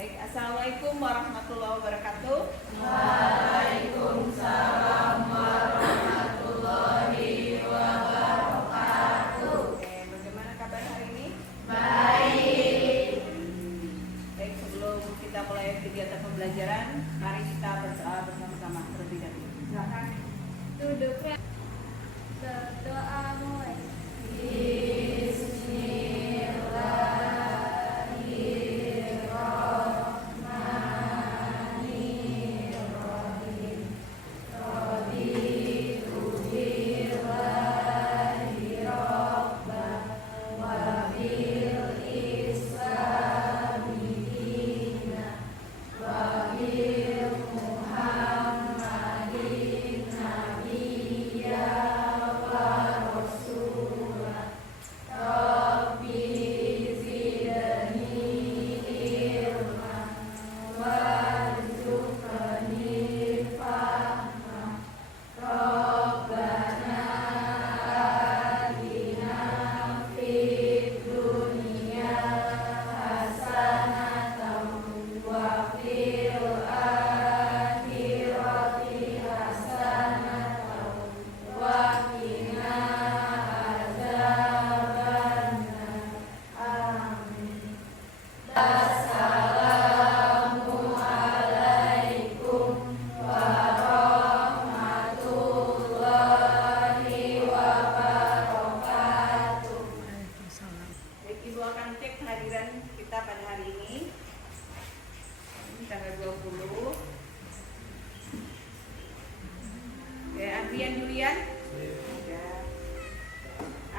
Baik, assalamualaikum warahmatullahi wabarakatuh. Waalaikumsalam warahmatullahi wabarakatuh. Oke, bagaimana kabar hari ini? Baik. Baik, sebelum kita mulai kegiatan pembelajaran, mari kita berdoa bersama-sama terlebih dahulu. Silakan Duduk ya. Berdoa mulai.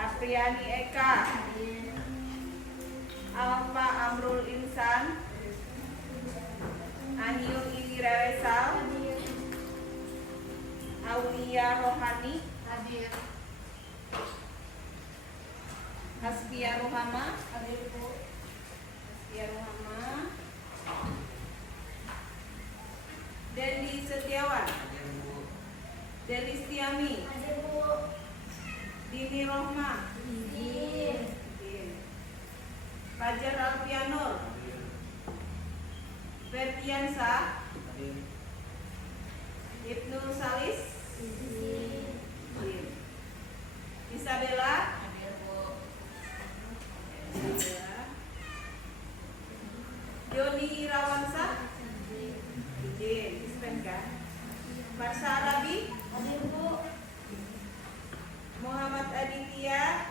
Apriani Eka, Alfa Amrul Insan, Aniul Iriresal, Aulia Rohani, Hasbia Ruhama, Dendi Setiawan, Deli Stiami, Dini Rohma, Fajar Alfianur, Ferdiansa, Ibnu Salis, Isabella, Joni Irawansa, Farsa Arabi, Muhammad Aditya,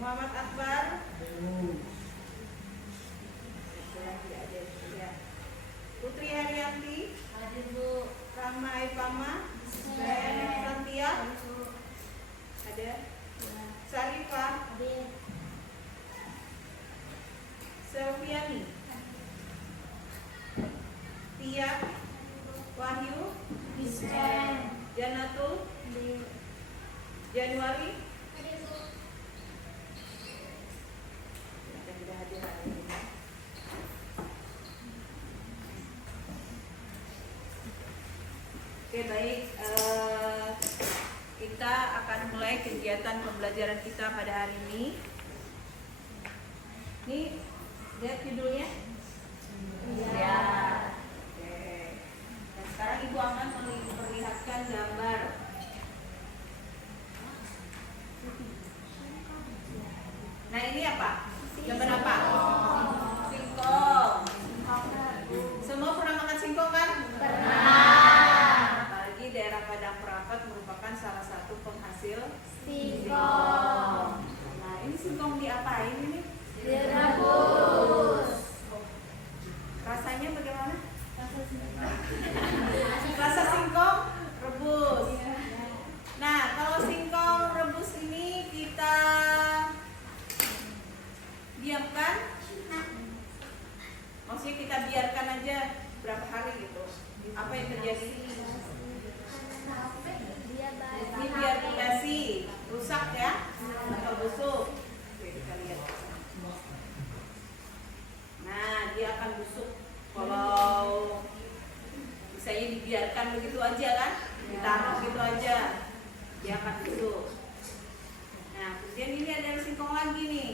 Muhammad Akbar, Putri Haryanti, Rahma Ipama, Santia, ada Sarifah, Selviani, Tia, Wahyu, Janatul, Januari, Oke, baik, kita akan mulai kegiatan pembelajaran kita pada hari ini. Ini lihat judulnya? Ya. Oke. Nah, sekarang Ibu akan memperlihatkan gambar. Nah, ini apa? Gambar apa? Singkong. Semua pernah makan singkong kan? Apalagi daerah Padang Perapat merupakan salah satu penghasil singkong. Nah, ini singkong diapain ini? Direbus. Rasanya bagaimana? Rasa singkong rebus. Nah, kalau singkong rebus ini kita diamkan, maksudnya kita biarkan aja berapa hari gitu. Apa yang terjadi? Ini biar dikasih rusak ya atau busuk. Oke, kita lihat. Nah, dia akan busuk kalau misalnya dibiarkan begitu aja kan, ditaruh gitu aja, dia akan busuk. Nah, kemudian ini ada singkong lagi nih.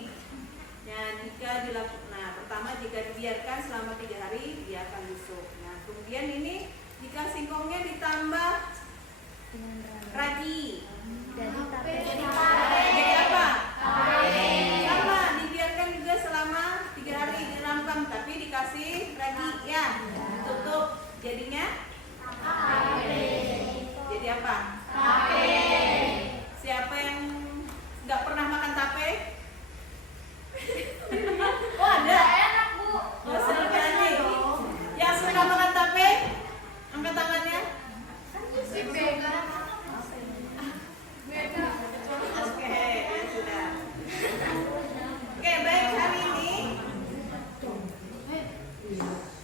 Nah, jika dilakukan, pertama jika dibiarkan selama 3 hari dia akan busuk. Nah, kemudian ini jika singkongnya ditambah ragi, jadi apa? Sama, dibiarkan juga selama 3 hari dirangkam, tapi dikasih ragi ya, tutup. Jadinya jadi apa? Siapa yang nggak pernah makan tape? Oh ada? Enak, Bu. Oh sekali. Yang suka makan tape? Angkat tangannya. Oke, ya sudah. Oke, baik hari ini.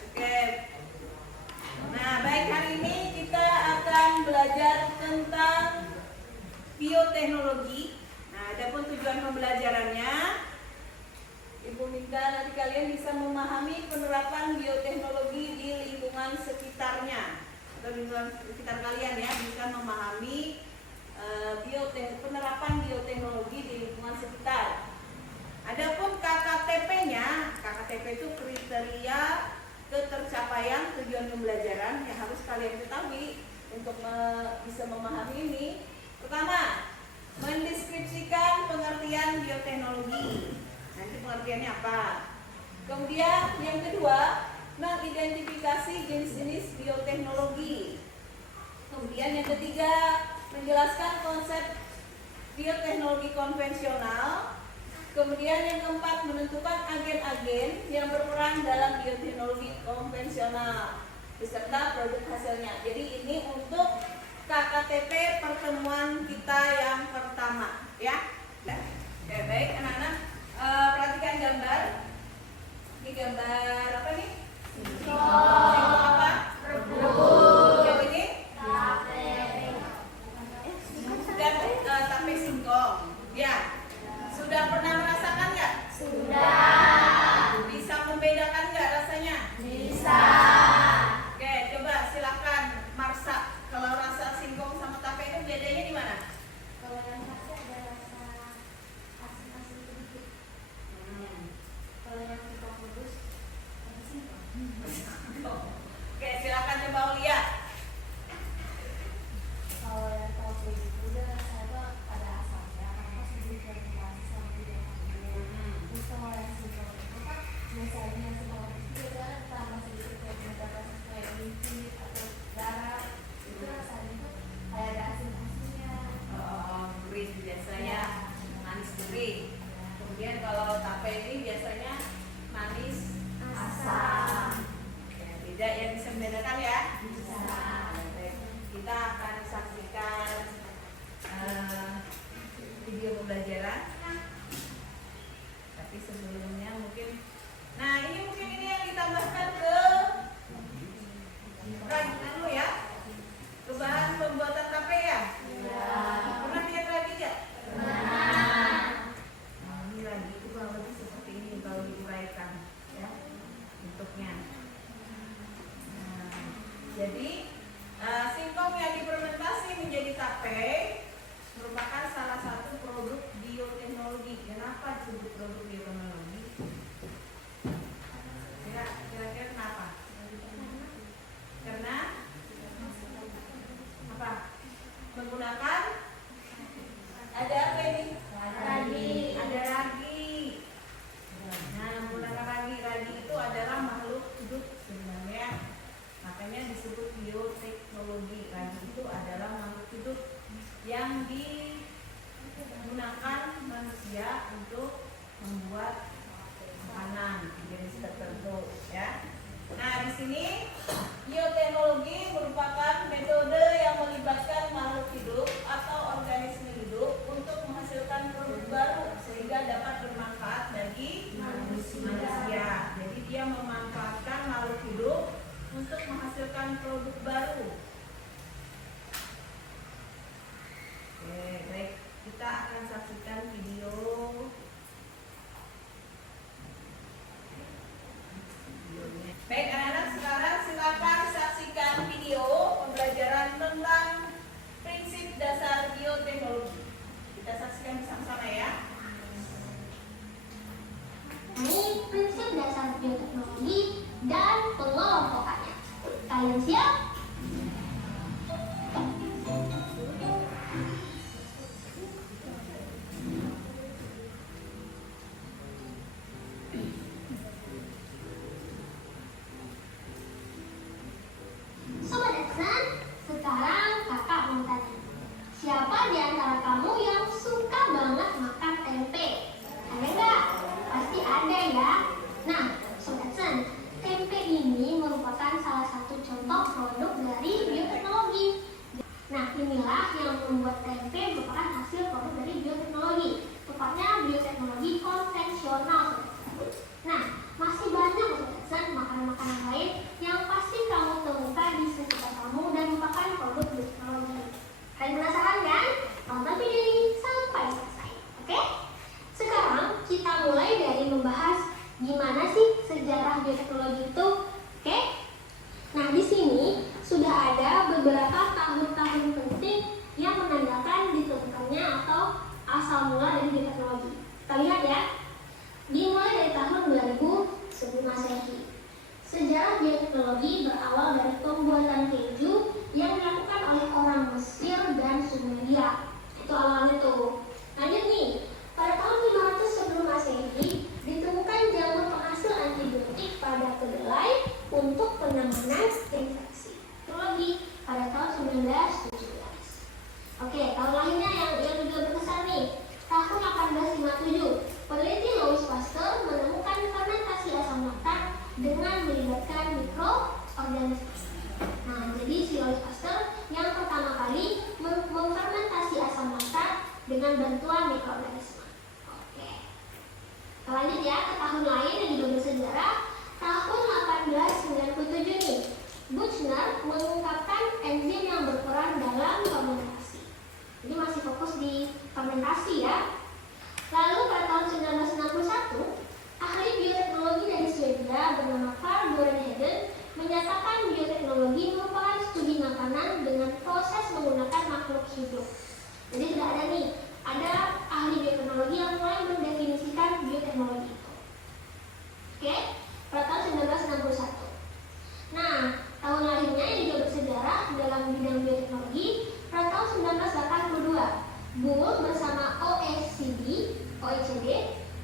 Oke. Nah, baik hari ini kita akan belajar tentang bioteknologi. Nah, adapun tujuan pembelajarannya, Ibu minta nanti kalian bisa memahami penerapan bioteknologi di lingkungan sekitarnya atau lingkungan sekitar kalian ya, bisa memahami penerapan bioteknologi di lingkungan sekitar. Adapun KKTP-nya, KKTP itu kriteria ketercapaian tujuan pembelajaran yang harus kalian ketahui untuk bisa memahami ini. Pertama, mendeskripsikan pengertian bioteknologi. Nanti pengertiannya apa? Kemudian yang kedua, mengidentifikasi jenis-jenis bioteknologi. Kemudian yang ketiga, menjelaskan konsep bioteknologi konvensional. Kemudian yang keempat, menentukan agen-agen yang berperan dalam bioteknologi konvensional beserta produk hasilnya. Jadi ini untuk KKTP pertemuan kita yang pertama, ya. Oke, baik anak-anak, perhatikan gambar. Ini gambar apa nih? Singkong apa? Yang ini? Sudah tape singkong. Ya. Sudah pernah merasakan nggak? Sudah. Bisa membedakan nggak rasanya? Bisa. Oke, coba silakan Marsa. Kalau rasa singkong sama tape itu bedanya di mana? Kalau yang pasti ada rasa asin-asin sedikit. Kalau yang singkong rebus Kalian siap? Sobat Exxon, sekarang kakak mau tanya, siapa di antara kamu yang suka banget makan tempe? Ada nggak? Pasti ada ya. Nah, Sobat Exxon, tempe ini merupakan salah satu contoh produk dari bioteknologi. Nah, inilah yang membuat tempe merupakan hasil produk dari bioteknologi, tepatnya bioteknologi konvensional. Nah, masih banyak makanan-makanan lain yang pasti kamu temukan di sekitar kamu dan merupakan produk bioteknologi. Kalian penasaran kan? Tonton video ini sampai selesai. Oke? Sekarang kita mulai dari membahas gimana sih sejarah bioteknologi itu. Oke? Nah, di sini sudah ada beberapa tahun-tahun penting yang menandakan ditemukannya atau asal mula dari bioteknologi. Kita lihat ya. Dimulai dari tahun 2000 sebelum Masehi. Sejarah bioteknologi berawal dari pembuatan keju yang dilakukan oleh orang Mesir dan Sumeria. Itu awalnya tuh. Lanjut nih, pada tahun 500 sebelum Masehi ditemukan jamur penghasil antibiotik pada kedelai untuk penanganan infeksi. Itu lagi pada tahun 1917. Oke, tahun lainnya yang juga berkesan nih. Tahun 1857, peneliti Louis Pasteur menemukan fermentasi asam laktat dengan melibatkan mikroorganisme. Nah, jadi si Louis Pasteur yang pertama kali memfermentasi asam laktat dengan bantuan mikroorganisme. Oke. Kita lanjut ya ke tahun lain yang juga bersejarah. Tahun 1897 nih, Buchner mengungkapkan enzim yang berperan dalam fermentasi. Ini masih fokus di fermentasi ya. Lalu pada tahun 1961, ahli bioteknologi dari Swedia bernama Carl Gorenheden menyatakan bioteknologi merupakan studi makanan dengan proses menggunakan makhluk hidup. Jadi sudah ada nih, ada ahli bioteknologi yang mulai mendefinisikan bioteknologi itu. Oke, pada tahun 1961. Nah, tahun lainnya yang juga bersejarah dalam bidang bioteknologi pada tahun 1982. Bull bersama OECD,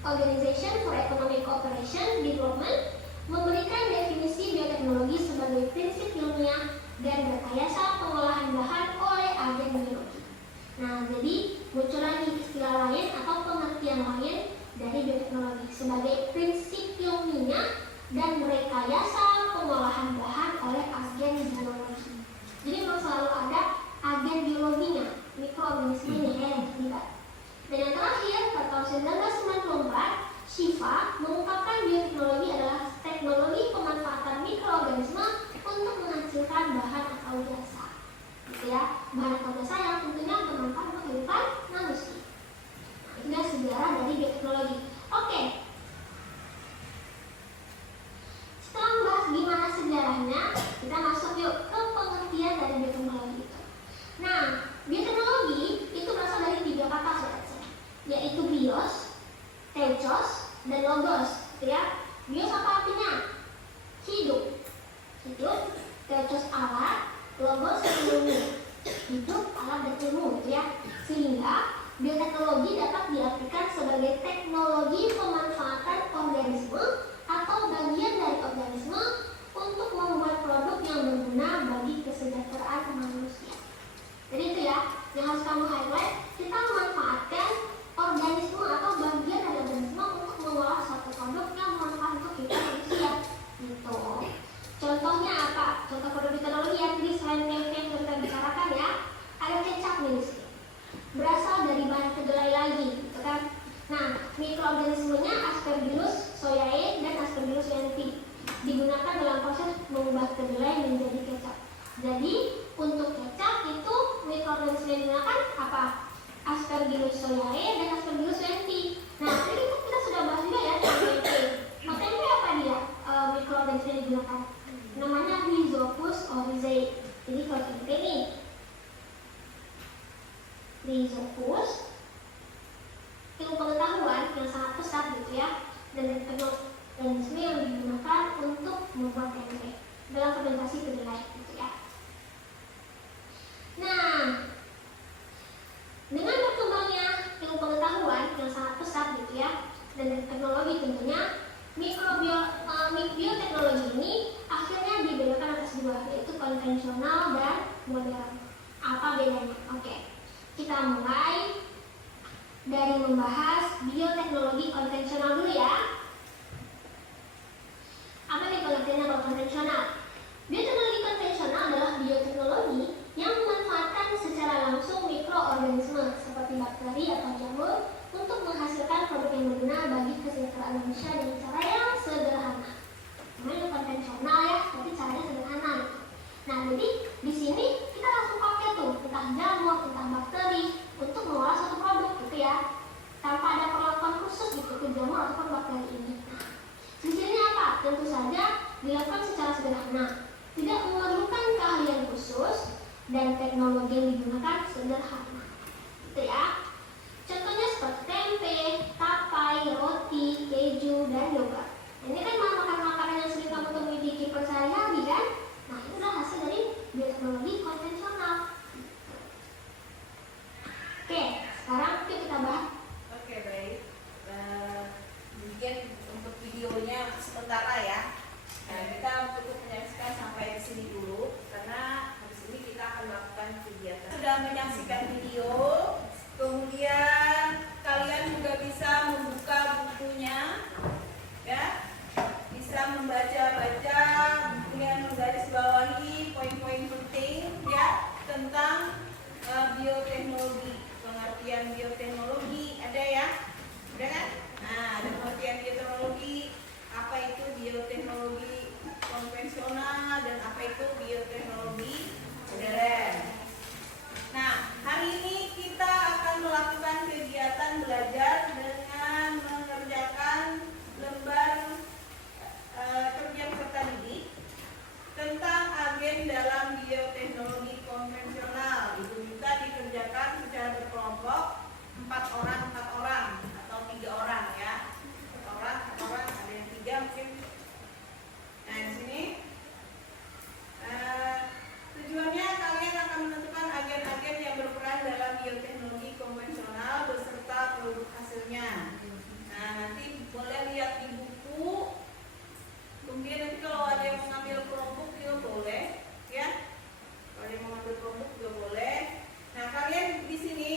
Organization for Economic Cooperation Development, memberikan definisi bioteknologi sebagai prinsip ilmiah dan rekayasa pengolahan bahan oleh agen biologi. Nah, jadi muncul lagi istilah lain atau pengertian lain dari bioteknologi sebagai prinsip ilmiah dan rekayasa pengolahan bahan oleh agen biologi. Jadi memang selalu ada agen biologinya, mikroorganismenya ya, gitu. Dan yang terakhir, pada tahun 1994, Shiva mengungkapkan bioteknologi adalah teknologi pemanfaatan mikroorganisme untuk menghasilkan bahan atau jasa. Gitu ya, bahan atau jasa yang tentunya bermanfaat untuk kehidupan manusia. Nah, ini sejarah dari bioteknologi. Oke. Setelah membahas gimana sejarahnya, kita masuk yuk ke pengertian dari bioteknologi itu. Nah, bioteknologi itu berasal dari 3 kata, yaitu bios, teutos, dan logos, gitu ya. Bios apa artinya? Hidup. Hidup, teutos alat, logos ilmu. Hidup, alat, dan ilmu, gitu ya. Sehingga bioteknologi dapat diartikan sebagai teknologi pemanfaatan organisme atau bagian dari organisme untuk membuat produk yang berguna bagi kesejahteraan manusia. Jadi itu ya, yang harus kamu highlight, kita memanfaatkan organisme atau bagian dari organisme untuk mengolah suatu produk yang bermanfaat untuk kita manusia. Gitu. Contohnya apa? Contoh produk bioteknologi yang tadi selain yang kita bicarakan ya, ada kecap nih. Berasal dari bahan kedelai lagi, gitu kan? Nah, mikroorganismenya Aspergillus soyae dan Aspergillus lenti digunakan dalam proses mengubah kedelai menjadi kecap. Jadi untuk kecap itu mikroorganisme yang digunakan apa? Aspergillus soyae dan Aspergillus lenti. Nah, tadi kita sudah bahas juga ya tentang tempe. Nah, tempe apa dia? Mikroorganisme yang digunakan namanya Rhizopus oryzae. Jadi kalau tempe nih, Rhizopus, ilmu pengetahuan yang sangat pesat gitu ya, dan teknologi yang digunakan untuk membuat tempe dalam fermentasi kedelai. membahas bioteknologi konvensional dulu ya. Apa nih pengertian apa konvensional? Bioteknologi konvensional adalah bioteknologi yang memanfaatkan secara langsung mikroorganisme seperti bakteri atau jamur untuk menghasilkan produk yang berguna bagi kesejahteraan manusia dengan cara yang sederhana. Namanya konvensional ya, tapi caranya sederhana. Nah, jadi di sini kita langsung pakai tuh entah jamur, entah bakteri untuk mengolah suatu produk gitu ya, tanpa ada perlakuan khusus gitu ke jamur ataupun bakteri ini. Nah, hasilnya apa? Tentu saja dilakukan secara sederhana, tidak memerlukan keahlian khusus dan teknologi yang digunakan sederhana. Gitu ya. Contohnya seperti tempe, tapai, roti, keju, dan yogurt. Ini kan makanan-makanan yang sering kamu temui di kehidupan sehari-hari kan? Nah, itu adalah hasil dari bioteknologi konvensional. Oke, sekarang yuk kita bahas. Oke, baik. Mungkin untuk videonya sementara ya. Nah, kita cukup menyaksikan sampai di sini dulu karena habis ini kita akan melakukan kegiatan. Sudah menyaksikan video, kemudian kalian juga bisa membuka bukunya, ya, bisa membaca-baca bukunya, menggarisbawahi poin-poin penting ya tentang bioteknologi. Pengertian bioteknologi ada ya, ada kan? Nah, ada pengertian bioteknologi, apa itu bioteknologi konvensional dan apa itu bioteknologi modern. Nah, hari ini kita akan melakukan kegiatan belajar dengan mengerjakan lembar kerja peserta didik tentang agen dalam bioteknologi konvensional. Itu bisa dikerjakan secara berkelompok 4 orang atau 3 orang ya. 4 orang, ada yang 3 mungkin. Nah, di sini tujuannya kalian akan menentukan agen-agen yang berperan dalam bioteknologi konvensional beserta produk hasilnya. Nah, nanti boleh lihat di buku. Kemudian nanti kalau ada yang mengambil kelompok juga boleh, ya. Kalau ada yang mengambil kelompok juga boleh. Nah, kalian di sini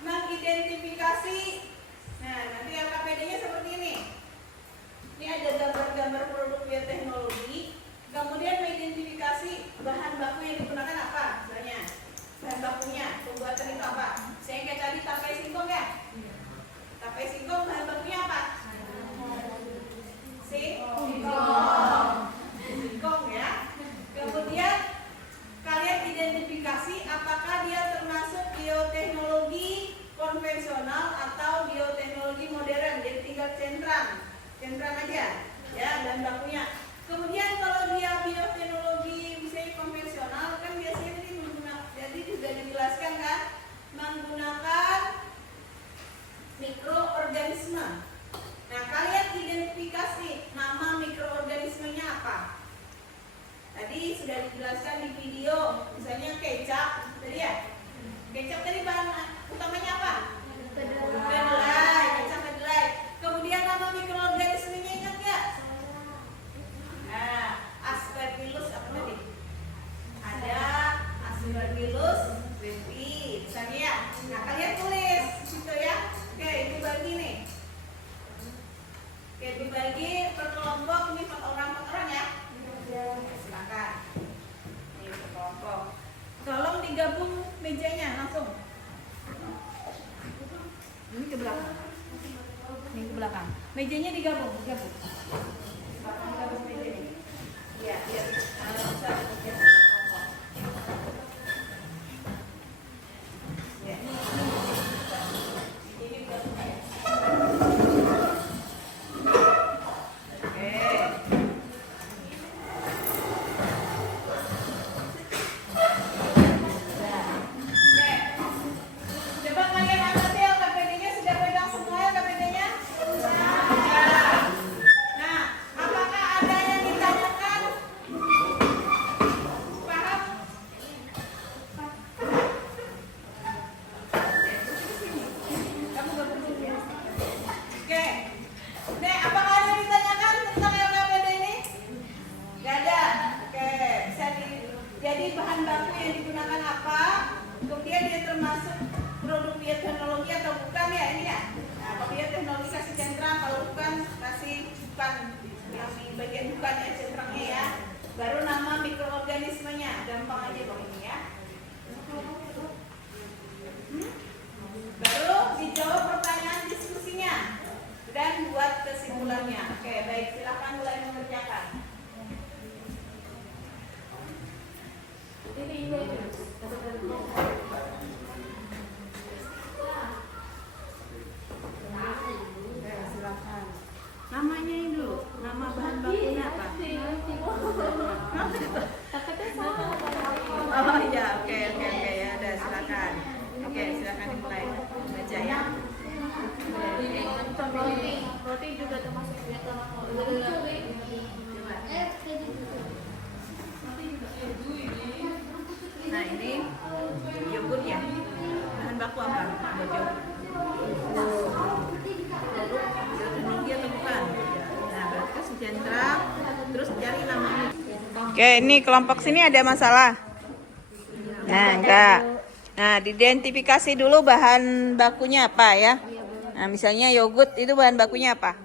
mengidentifikasi. Nah, nanti LKPD-nya seperti ini. Ini ada gambar-gambar produk bioteknologi. Kemudian mengidentifikasi bahan baku yang digunakan apa, misalnya bahan bakunya, pembuatan itu apa. Saya kayak tadi tapai singkong ya. Tapai singkong bahan bakunya apa? Singkong ya. Kemudian kalian identifikasi apakah dia termasuk bioteknologi konvensional atau bioteknologi modern. Jadi tinggal centang aja ya bahan bakunya. Kemudian kalau dia bioteknologi misalnya konvensional kan biasanya tadi jadi sudah dijelaskan kan menggunakan mikroorganisme. Nah, kalian identifikasi nama mikroorganismenya apa? Tadi sudah dijelaskan di video, misalnya kecap, tadi ya. Kecap tadi bahan utamanya apa? Kedelai, kecap kedelai. Kemudian nama mikroorganismenya ingat nggak? Nah, Aspergillus apa tadi? Ada Aspergillus greenpea, misalnya ya. Nah, kalian tulis situ ya. Oke, itu bagi nih. Oke, dibagi per kelompok ini 4 orang ya. Silakan. Ini per kelompok. Tolong digabung mejanya langsung. Ini ke belakang. Ini ke belakang. Mejanya digabung. Digabung mejanya. Iya, iya. Bisa kerja kelompok. Ya. Ini digabung ya. bukan yang di bagian bukan ya centrangnya ya. Baru nama mikroorganismenya, gampang aja kok ini ya. Baru dijawab pertanyaan diskusinya dan buat kesimpulannya. Oke, baik, silakan mulai mengerjakan. Namanya ini dulu, nama bahan bakunya apa? Oh iya, oke ya, udah silakan. Oke, silakan dimulai baca ya. Roti juga termasuk Nah ini yogurt ya. Bahan baku apa buat yogurt? Tinggi atau bukan? Nah berarti kasih sentra, terus cari namanya. Oke, ini kelompok sini ada masalah. Nah enggak. Nah diidentifikasi dulu bahan bakunya apa ya. Nah misalnya yogurt itu bahan bakunya apa?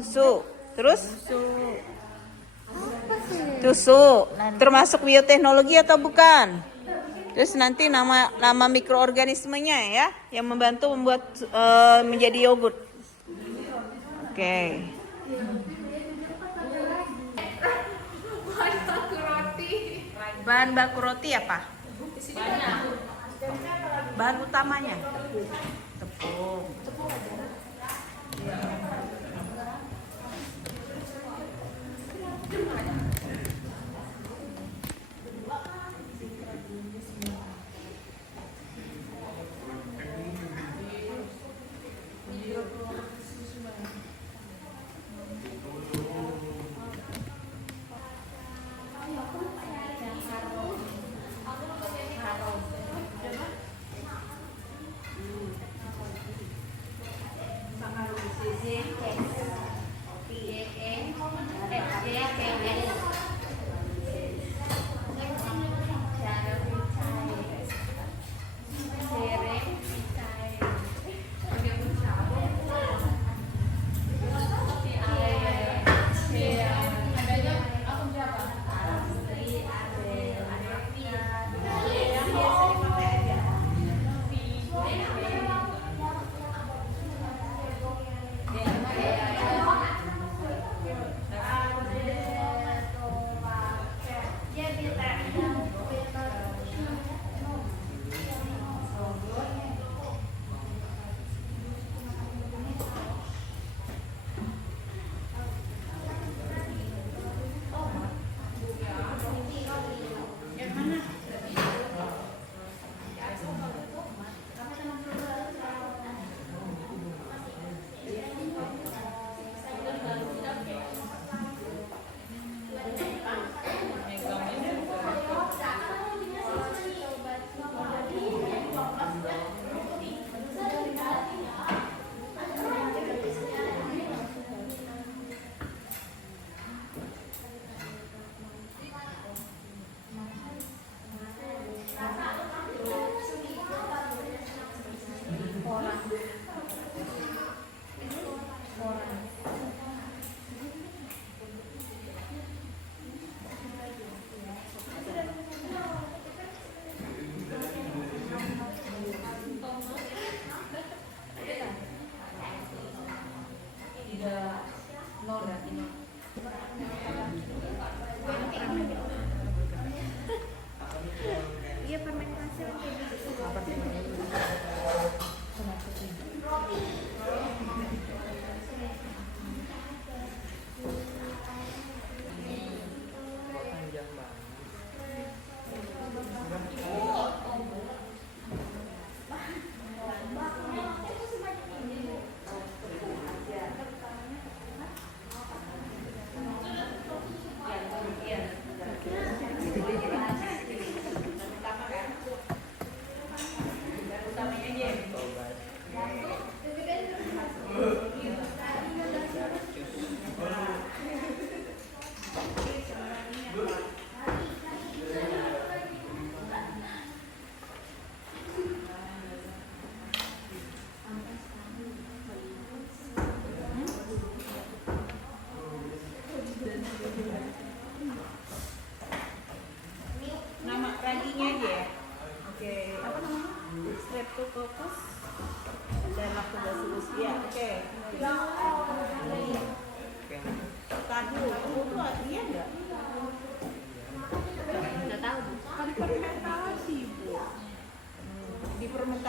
Susu. Terus? Susu. Termasuk bioteknologi atau bukan? Terus nanti nama mikroorganismenya ya yang membantu membuat menjadi yogurt. Oke. Bahan baku roti apa? Bahan utamanya tepung.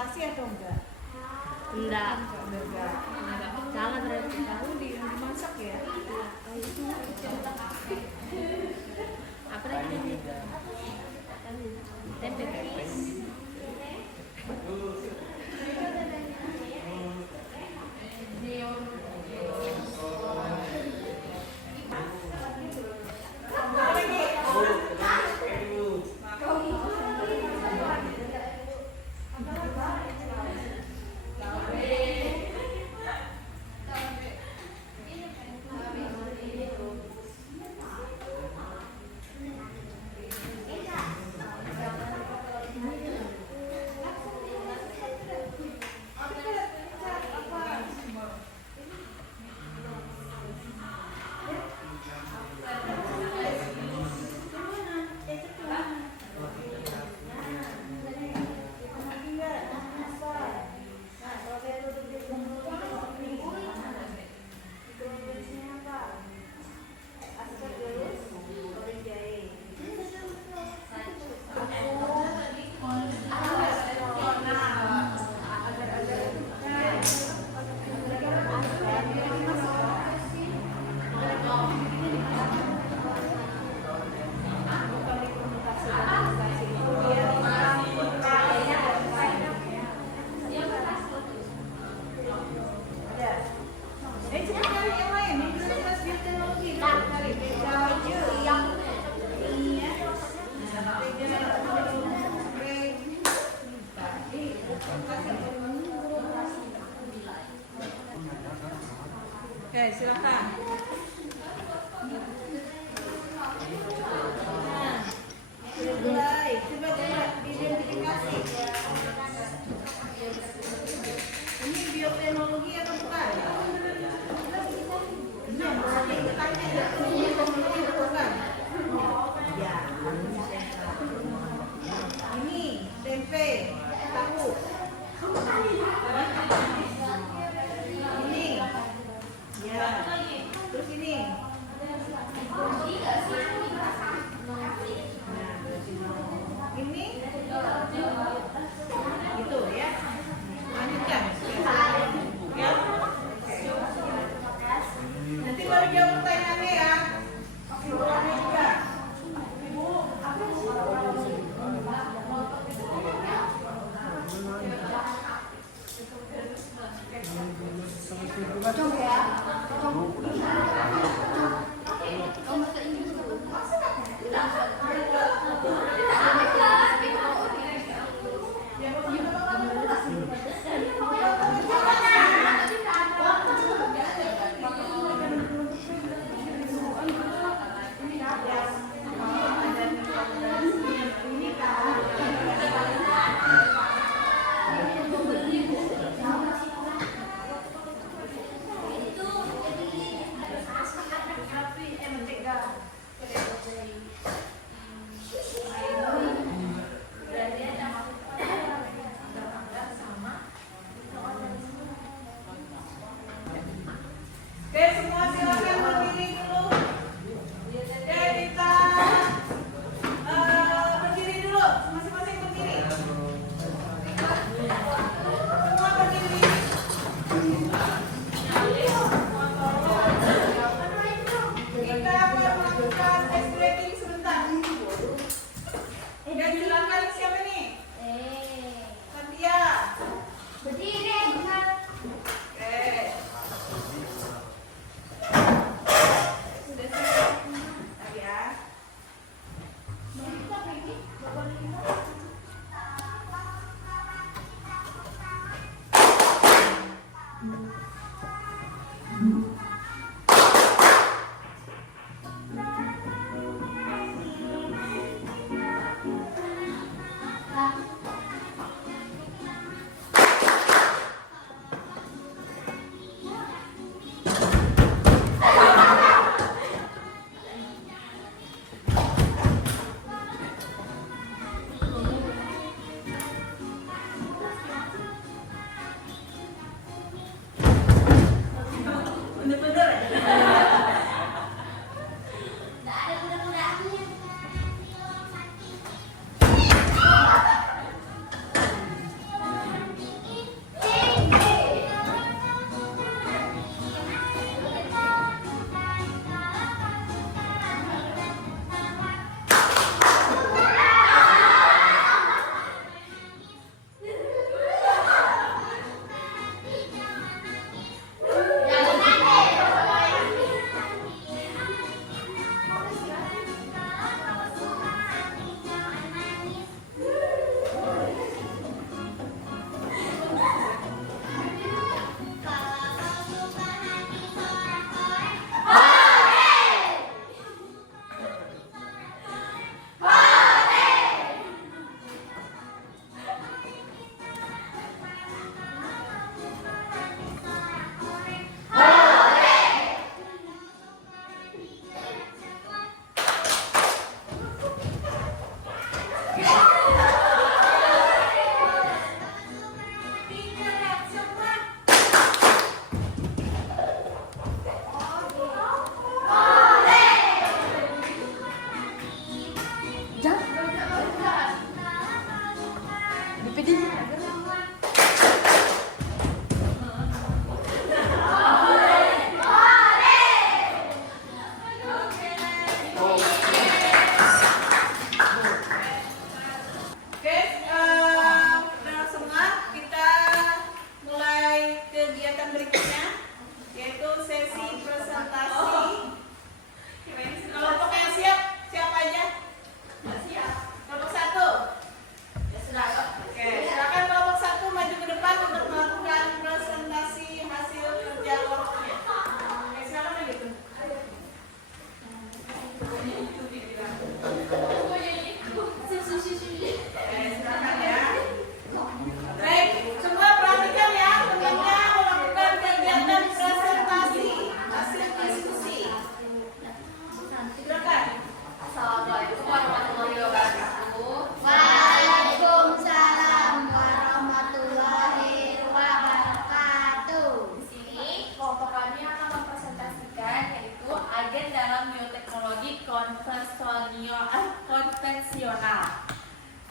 diidentifikasi atau enggak? Enggak. Enggak. Salah berarti. Lalu dimasak ya? Apa lagi ini? Tempe. Oke, silakan. Nah, sudah mulai. Coba diidentifikasi. Ini bioteknologi atau bukan? Benar, berarti tanya ya. Ini bioteknologi atau bukan? Ya. Ini tempe, tahu. Ini. Ya.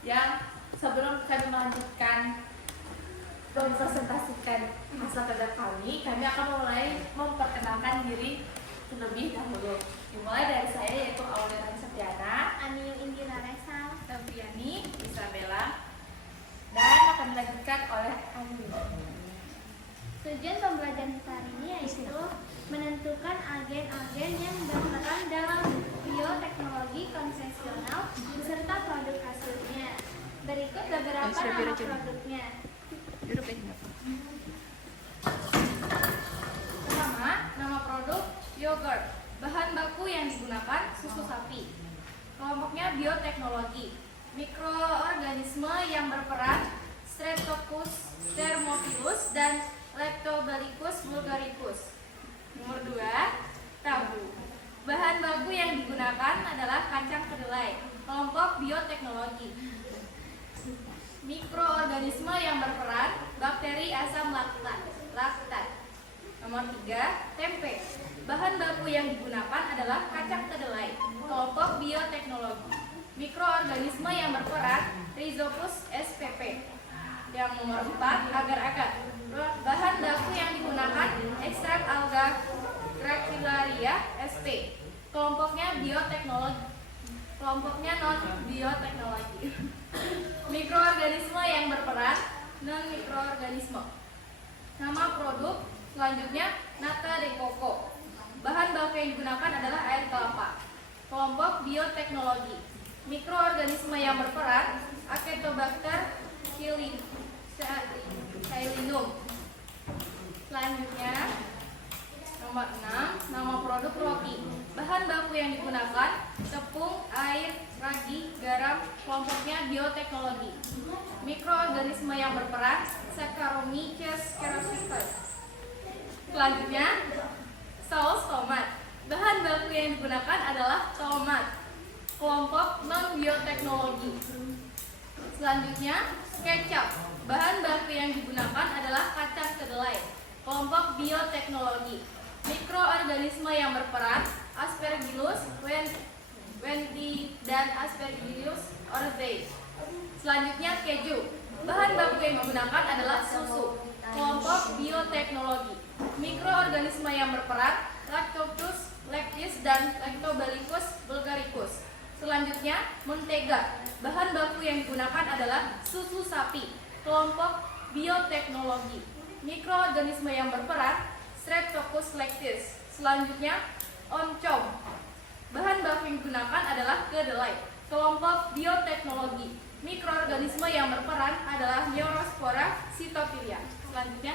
yang sebelum kami melanjutkan mempresentasikan hasil kerja kami akan mulai memperkenalkan diri terlebih dahulu. Dimulai dari saya yaitu Aulia Septiana, Aniu Indira Resa, Noviani, Isabella, dan akan dilanjutkan oleh Aniu. Tujuan pembelajaran kita hari ini yaitu menentukan agen-agen yang berperan dalam bioteknologi konvensional beserta produk hasilnya. Berikut beberapa nama produknya. Pertama, nama produk yogurt. Bahan baku yang digunakan susu sapi. Kelompoknya bioteknologi. Mikroorganisme yang berperan Streptococcus thermophilus dan Lactobacillus bulgaricus. Nomor 2, tahu. Bahan baku yang digunakan adalah kacang kedelai. Kelompok bioteknologi. Mikroorganisme yang berperan bakteri asam laktat. Nomor 3, tempe. Bahan baku yang digunakan adalah kacang kedelai. Kelompok bioteknologi. Mikroorganisme yang berperan Rhizopus spp. Yang nomor 4, agar-agar. Bahan baku yang digunakan ekstrak alga Gracilaria sp. Kelompoknya bioteknologi. Kelompoknya non bioteknologi. Mikroorganisme yang berperan non mikroorganisme. Nama produk selanjutnya nata de coco. Bahan baku yang digunakan adalah air kelapa. Kelompok bioteknologi. Mikroorganisme yang berperan Acetobacter Hylinum. Selanjutnya nomor 6, nama produk roti. Bahan baku yang digunakan tepung, air, ragi, garam. Kelompoknya bioteknologi. Mikroorganisme yang berperan Saccharomyces cerevisiae. Selanjutnya saus tomat. Bahan baku yang digunakan adalah tomat. Kelompok non bioteknologi. Selanjutnya kecap. Bahan baku yang digunakan adalah kacang kedelai. Kelompok bioteknologi. Mikroorganisme yang berperan Aspergillus wendii dan Aspergillus oryzae. Selanjutnya keju. Bahan baku yang digunakan adalah susu. Kelompok bioteknologi. Mikroorganisme yang berperan Lactobacillus lactis dan Lactobacillus bulgaricus. Selanjutnya mentega. Bahan baku yang digunakan adalah susu sapi. Kelompok bioteknologi. Mikroorganisme yang berperan Streptococcus lactis. Selanjutnya oncom. Bahan baku yang digunakan adalah kedelai. Kelompok bioteknologi. Mikroorganisme yang berperan adalah Neurospora cytophilia. Selanjutnya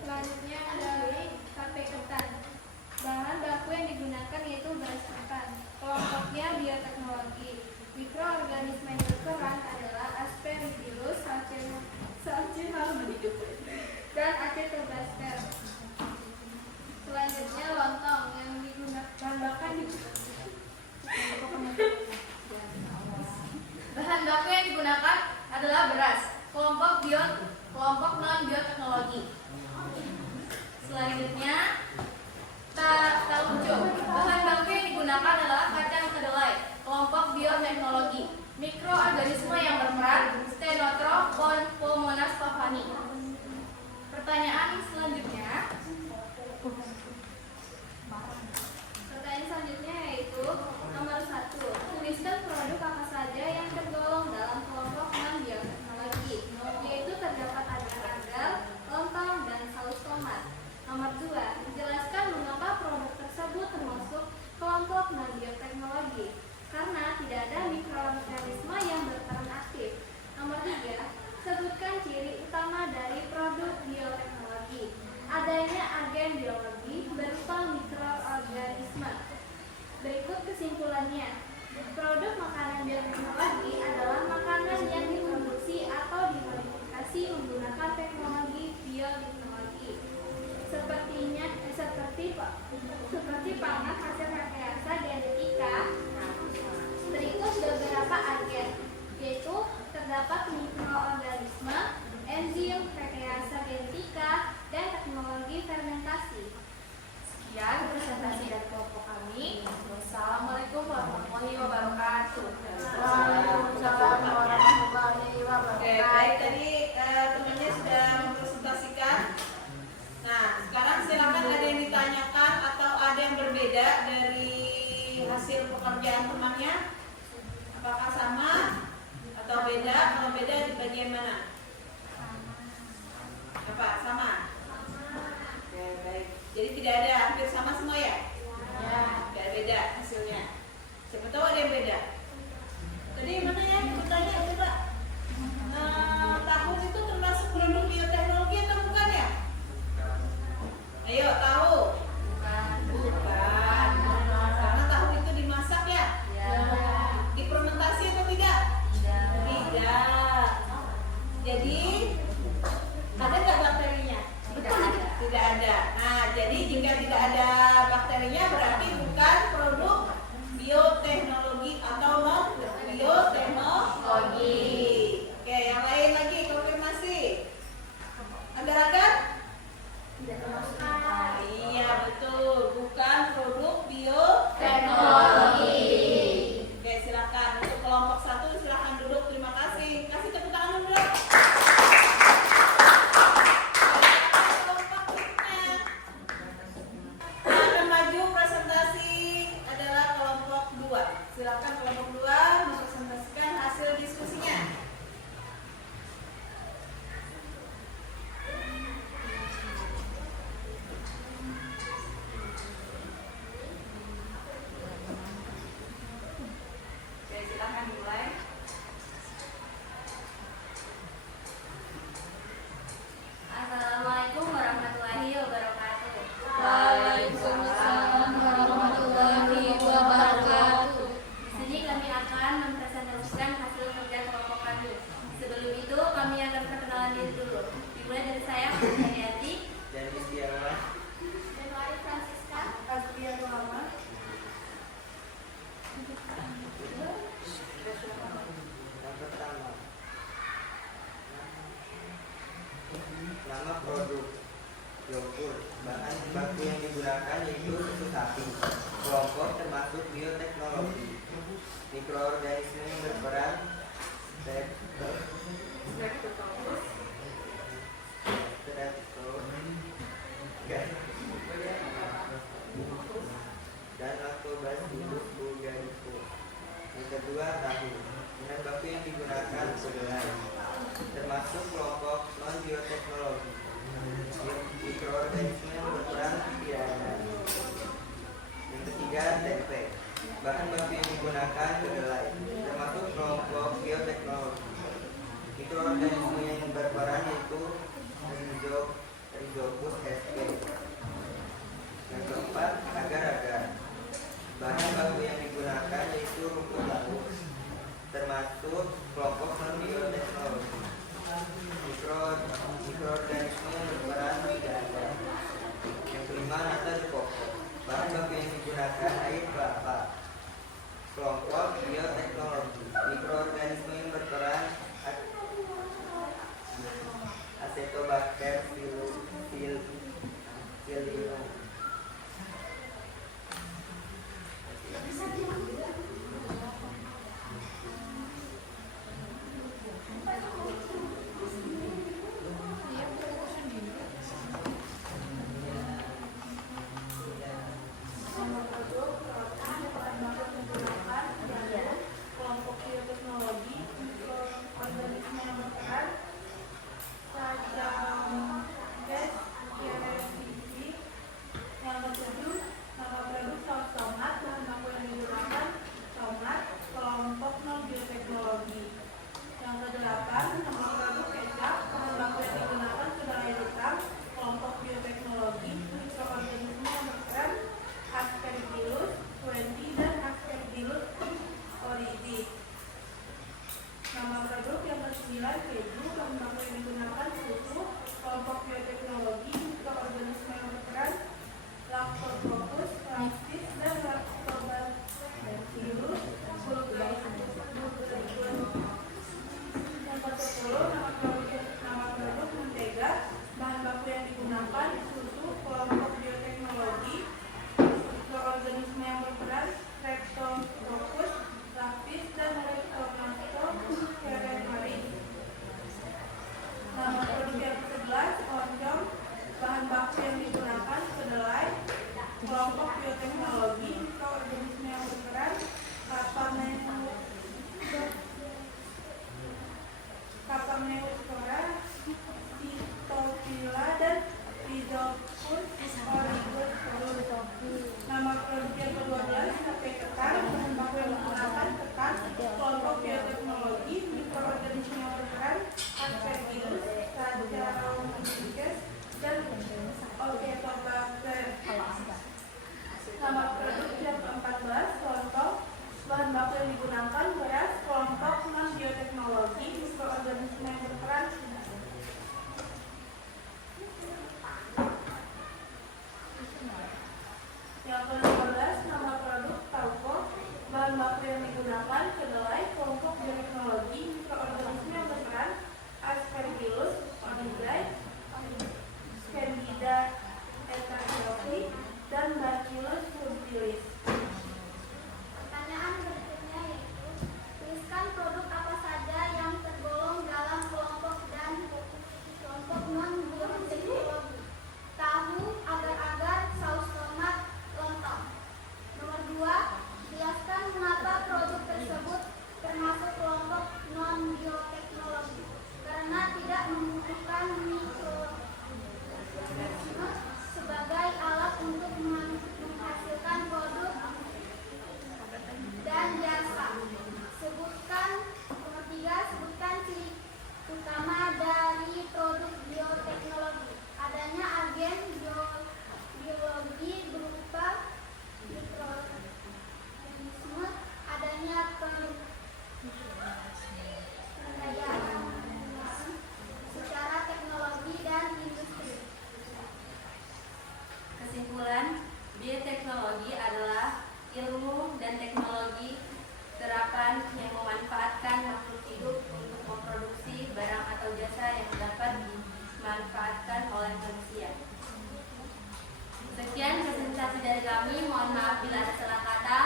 Selanjutnya dari tape ketan. Bahan baku yang digunakan yaitu beras ketan. Kelompoknya bioteknologi. Mikroorganisme yang berperan adalah Aspergillus dan Acetobacter. Selanjutnya lontong yang digunakan bahan baku yang digunakan adalah beras. Kelompok non bioteknologi. Selanjutnya tauco. Bahan baku yang digunakan adalah kacang kedelai. Kelompok bioteknologi. Mikroorganisme yang berperan Stenotropon pulmonas pavani. Pertanyaan selanjutnya yaitu nomor 1. Tuliskan produk apa saja yang tergolong dalam kelompok non bioteknologi, yaitu terdapat agar-agar, lontong, dan saus tomat. Nomor 2. Menjelaskan mengapa produk tersebut termasuk kelompok non bioteknologi, karena tidak ada mikroorganisme yang berperan aktif. Nomor 3. Sebutkan ciri utama dari produk bioteknologi. Adanya agen biologi berupa mikroorganisme. Berikut kesimpulannya. Produk makanan bioteknologi adalah makanan yang diproduksi atau dimodifikasi menggunakan teknologi bioteknologi. Seperti pangan hasil rekayasa genetika. Berikut beberapa agen, yaitu terdapat mikroorganisme, enzim, rekayasa genetika, dan teknologi fermentasi. sekian presentasi dari kelompok kami. kami. Wassalamualaikum warahmatullahi wabarakatuh. Waalaikumsalam warahmatullahi wabarakatuh. Oke, baik, tadi temannya sudah mempresentasikan. Nah, sekarang silakan ada yang ditanyakan atau ada yang berbeda dari hasil pekerjaan temannya. Apakah sama atau beda? Kalau beda di bagian mana? Apa? Sama? Oke, baik. Jadi tidak ada, hampir sama semua ya? Ya. Tidak beda hasilnya. Siapa tahu ada yang beda. Tadi mana ya? Bertanya coba. Tahu itu termasuk produk bioteknologi atau bukan ya? Ayo, tahu? Bukan. Karena tahu itu dimasak ya? Difermentasi atau tidak? Tidak. Jadi ada nggak bakterinya? Tidak ada. Nah, jadi jika tidak ada bakterinya berarti bukan produk bioteknologi atau non bioteknologi. Oke, yang lain lagi konfirmasi. Agar-agar? Iya, betul. Bukan produk bioteknologi. Oke, silakan untuk kelompok 1 silakan duduk. Terima kasih. Kasih tepuk tangan dulu. Akan maju presentasi adalah kelompok 2. Silakan kelompok 2 mempresentasikan hasil diskusinya. Oke, silakan dimulai. Assalamualaikum warahmatullahi wabarakatuh. Waalaikumsalam warahmatullahi wabarakatuh. Di sini kami akan mempresentasikan hasil kerja kelompok kami. Sebelum itu kami akan perkenalan diri dulu. Dimulai dari saya, Hadiati. Dan Istiara. Januari Francisca. Astia Muhammad. Yang pertama, nama produk yogurt. Bahan baku yang digunakan yaitu susu sapi. Kelompok termasuk bioteknologi. Mikroorganisme yang berperan dan Lactobacillus bulgaricum. Yang kedua, tahu. Bahan baku yang digunakan kedelai, termasuk kelompok non bioteknologi. Mikroorganisme yang berperan tidak ada. Yang ketiga, tempe. Bahan baku yang digunakan kedelai, termasuk kelompok bioteknologi. Mikroorganisme yang berperan yaitu Rhizopus sp. Yang keempat, agar-agar. Bahan baku yang digunakan yaitu rumput laut, termasuk kelompok non bioteknologi. Mikroorganisme yang berperan tidak ada. Yang kelima, nata de coco. Bahan baku yang digunakan air kelapa, kelompok bioteknologi. Mikroorganisme yang berperan Acetobacter pseudomonas. Nomor produk bahan baku menggunakan kelompok bioteknologi, organisme yang berperan cacang gas, kiarevici, bioteknologi, mikroorganisme yang berperan, Capanephora, Phytophthora, dan Rhizopus oligosporus. Nama produk yang ke-12 HP ketan, bahan baku yang digunakan ketan, kelompok bioteknologi, mikroorganisme yang berperan, Aspergillus, Saccharomyces, dan Oxytocin. Nama produk yang ke-14 lontong, bahan baku yang digunakan beras, kelompok non bioteknologi, mikroorganisme yang berperan. Yang ke-15 nama produk tauco, bahan baku yang digunakan kedelai, kelompok bioteknologi, mikroorganisme yang berperan, Aspergillus onidae, Candida echaenophili, dan Bacillus subtilis. Pertanyaan berikutnya yaitu, tuliskan produk apa saja yang tergolong dalam kelompok dan kelompok non bioteknologi. Tahu, agar-agar, saus tomat, lontong. Nomor 2, jelaskan mengapa produk tersebut termasuk kelompok non bioteknologi. Karena tidak membutuhkan mikroorganisme sebagai alat untuk menghasilkan produk dan jasa. Sebutkan nomor 3, sebutkan ciri utama dari produk bioteknologi. Adanya agen biologi berupa mikroorganisme, adanya pemberdayaan secara teknologi dan industri. Kesimpulan, bioteknologi adalah ilmu dan teknologi terapan yang memanfaatkan makhluk hidup untuk memproduksi barang atau jasa yang dapat dimanfaatkan oleh manusia. Sekian presentasi dari kami. Mohon maaf bila ada salah kata.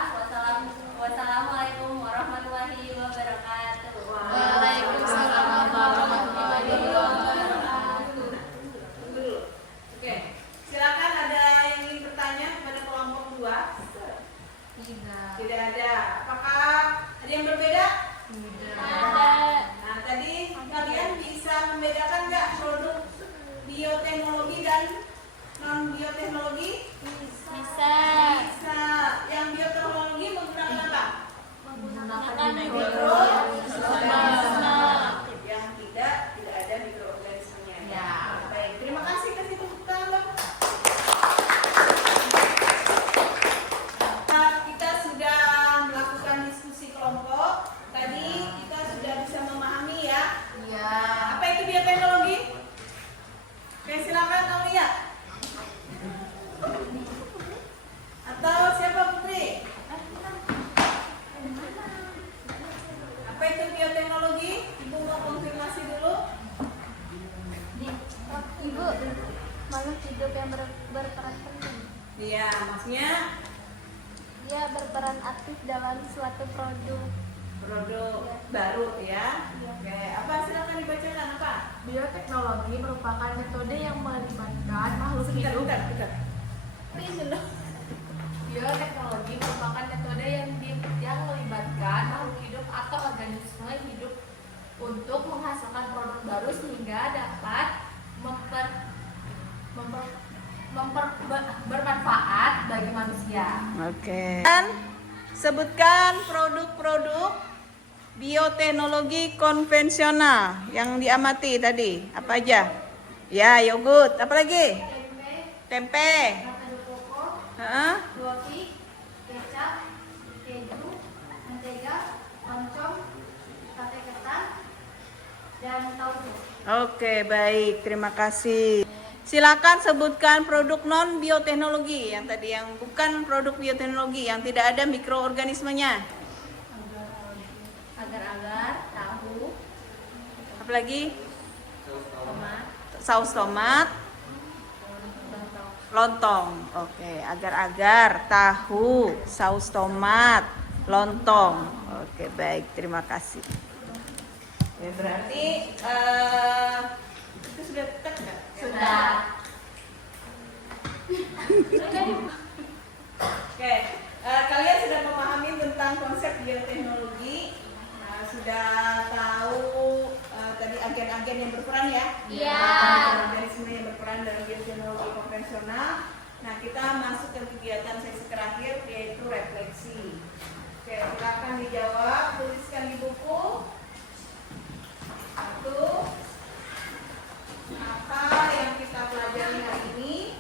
Wassalamualaikum warahmatullahi wabarakatuh. Waalaikumsalam warahmatullahi wabarakatuh. Oke, silakan ada yang ingin bertanya kepada kelompok 2? Tidak ada. Apakah ada yang berbeda? Nah, tadi kalian bisa membedakan nggak produk bioteknologi dan non bioteknologi? Bisa. Bisa. Yang bioteknologi menggunakan apa? Menggunakan Mikroorganisme. Yang tidak ada mikroorganismenya. Ya. Baik, terima kasih. Kasih tepuk tangan. Kita sudah melakukan diskusi kelompok. Tadi kita sudah bisa memahami ya. Iya. Apa itu bioteknologi? Oke, silakan Aulia. Atau siapa Putri? Apa itu bioteknologi? Ibu mau konfirmasi dulu. Ibu, makhluk hidup yang berperan penting. Iya, maksudnya Dia berperan aktif dalam suatu produk. baru ya. Oke, apa silakan dibacakan apa? Bioteknologi merupakan metode yang melibatkan makhluk hidup. Bentar. Bioteknologi merupakan metode yang melibatkan makhluk hidup atau organisme hidup untuk menghasilkan produk baru sehingga dapat bermanfaat bagi manusia. Oke. Dan sebutkan produk-produk bioteknologi konvensional yang diamati tadi. Apa aja? Ya, yogurt. Apa lagi? Tempe. Heeh. Roti, kecap, keju, mentega, oncom, sate ketan, dan tauco. Oke, baik. Terima kasih. Silakan sebutkan produk non bioteknologi yang tadi, yang bukan produk bioteknologi, yang tidak ada mikroorganismenya. Agar-agar, tahu, Apa lagi? tomat, Saus tomat, lontong. Oke, agar-agar, tahu, saus tomat, lontong. Oke, baik. Terima kasih. Ya, berarti itu sudah tepat nggak? sudah. Oke, kalian sudah memahami tentang konsep bioteknologi. Sudah tahu tadi agen-agen yang berperan ya? Iya. Organisme yang berperan dalam bioteknologi konvensional. Nah, kita masuk ke kegiatan sesi terakhir yaitu refleksi. Oke, silakan dijawab, tuliskan di buku. Satu, apa yang kita pelajari hari ini?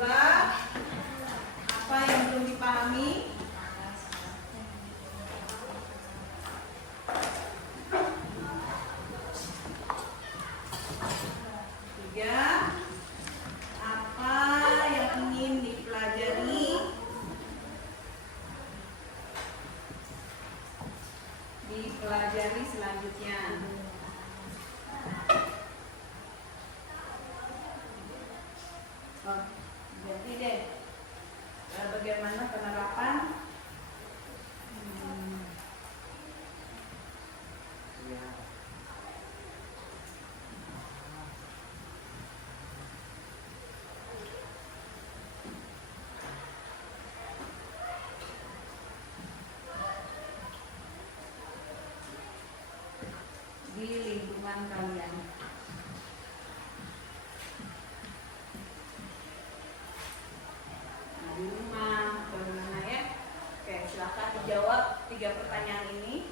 Dua, apa yang belum dipahami? Tiga, apa yang ingin dipelajari? Dipelajari selanjutnya. Oh, ganti deh. Bagaimana penerapan? Ya. Di lingkungan kalian. Nah, di rumah, bagaimana ya? Oke, silakan dijawab 3 pertanyaan ini.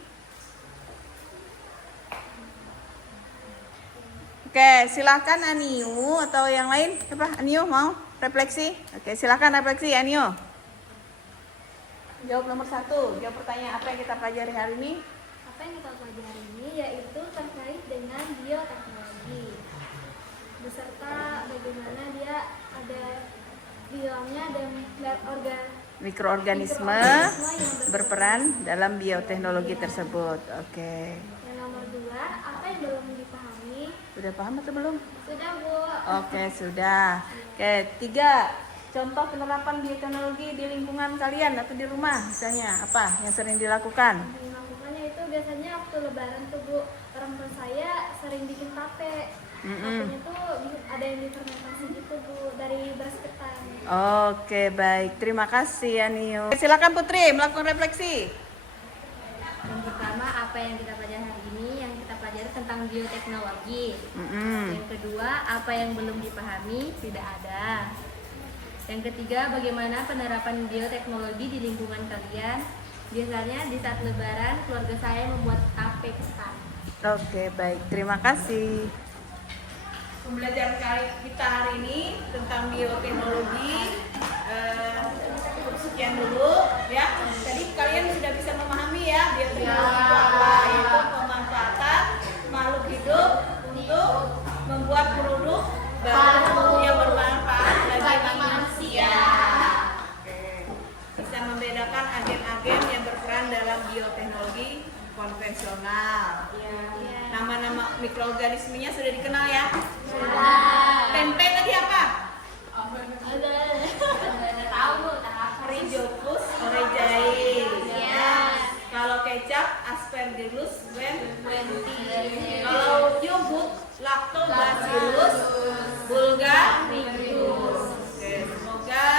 Oke, silakan Aniu atau yang lain. Apa? Aniu mau refleksi? Oke, silakan refleksi Aniu. Jawab nomor 1. Jawab pertanyaan apa yang kita pelajari hari ini? Apa yang kita pelajari hari ini yaitu terkait dengan bioteknologi beserta bagaimana dia ada di dalamnya ada Mikroorganisme yang berperan dalam bioteknologi tersebut. Oke. Yang nomor 2, apa yang belum dipahami? Sudah paham atau belum? Sudah, Bu. Oke, sudah. Oke, 3. Contoh penerapan bioteknologi di lingkungan kalian atau di rumah misalnya apa yang sering dilakukan? Melakukannya itu biasanya waktu lebaran tuh, Bu. Orang tua saya sering bikin tape. Tapenya tuh ada yang difermentasi gitu, Bu, dari beras ketan. Oke, baik. Terima kasih Anio. Silakan Putri melakukan refleksi. Yang pertama, apa yang kita pelajari hari ini? Yang kita pelajari tentang bioteknologi. Yang kedua, apa yang belum dipahami? Tidak ada. Yang ketiga, bagaimana penerapan bioteknologi di lingkungan kalian? Biasanya di saat lebaran, keluarga saya membuat tape ketan. Oke, baik. Terima kasih. Pembelajaran kita hari ini tentang bioteknologi cukup sekian dulu ya. Tadi kalian sudah bisa memahami ya bioteknologi itu apa, yaitu pemanfaatan makhluk hidup untuk membuat produk baru yang bermanfaat bagi manusia. Oke. Bisa membedakan agen-agen yang berperan dalam bioteknologi konvensional. Nama-nama mikroorganismenya sudah dikenal ya? Sudah. Tempe tadi apa? Rhizopus orejae. Kalau kecap Aspergillus wentworthii. Kalau yogurt Lactobacillus bulgaricus. Oke, semoga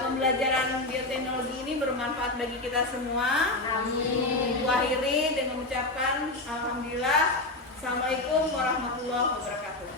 pembelajaran bioteknologi ini bermanfaat bagi kita semua. Amin. Ibu akhiri dengan mengucapkan alhamdulillah. Assalamualaikum warahmatullahi wabarakatuh.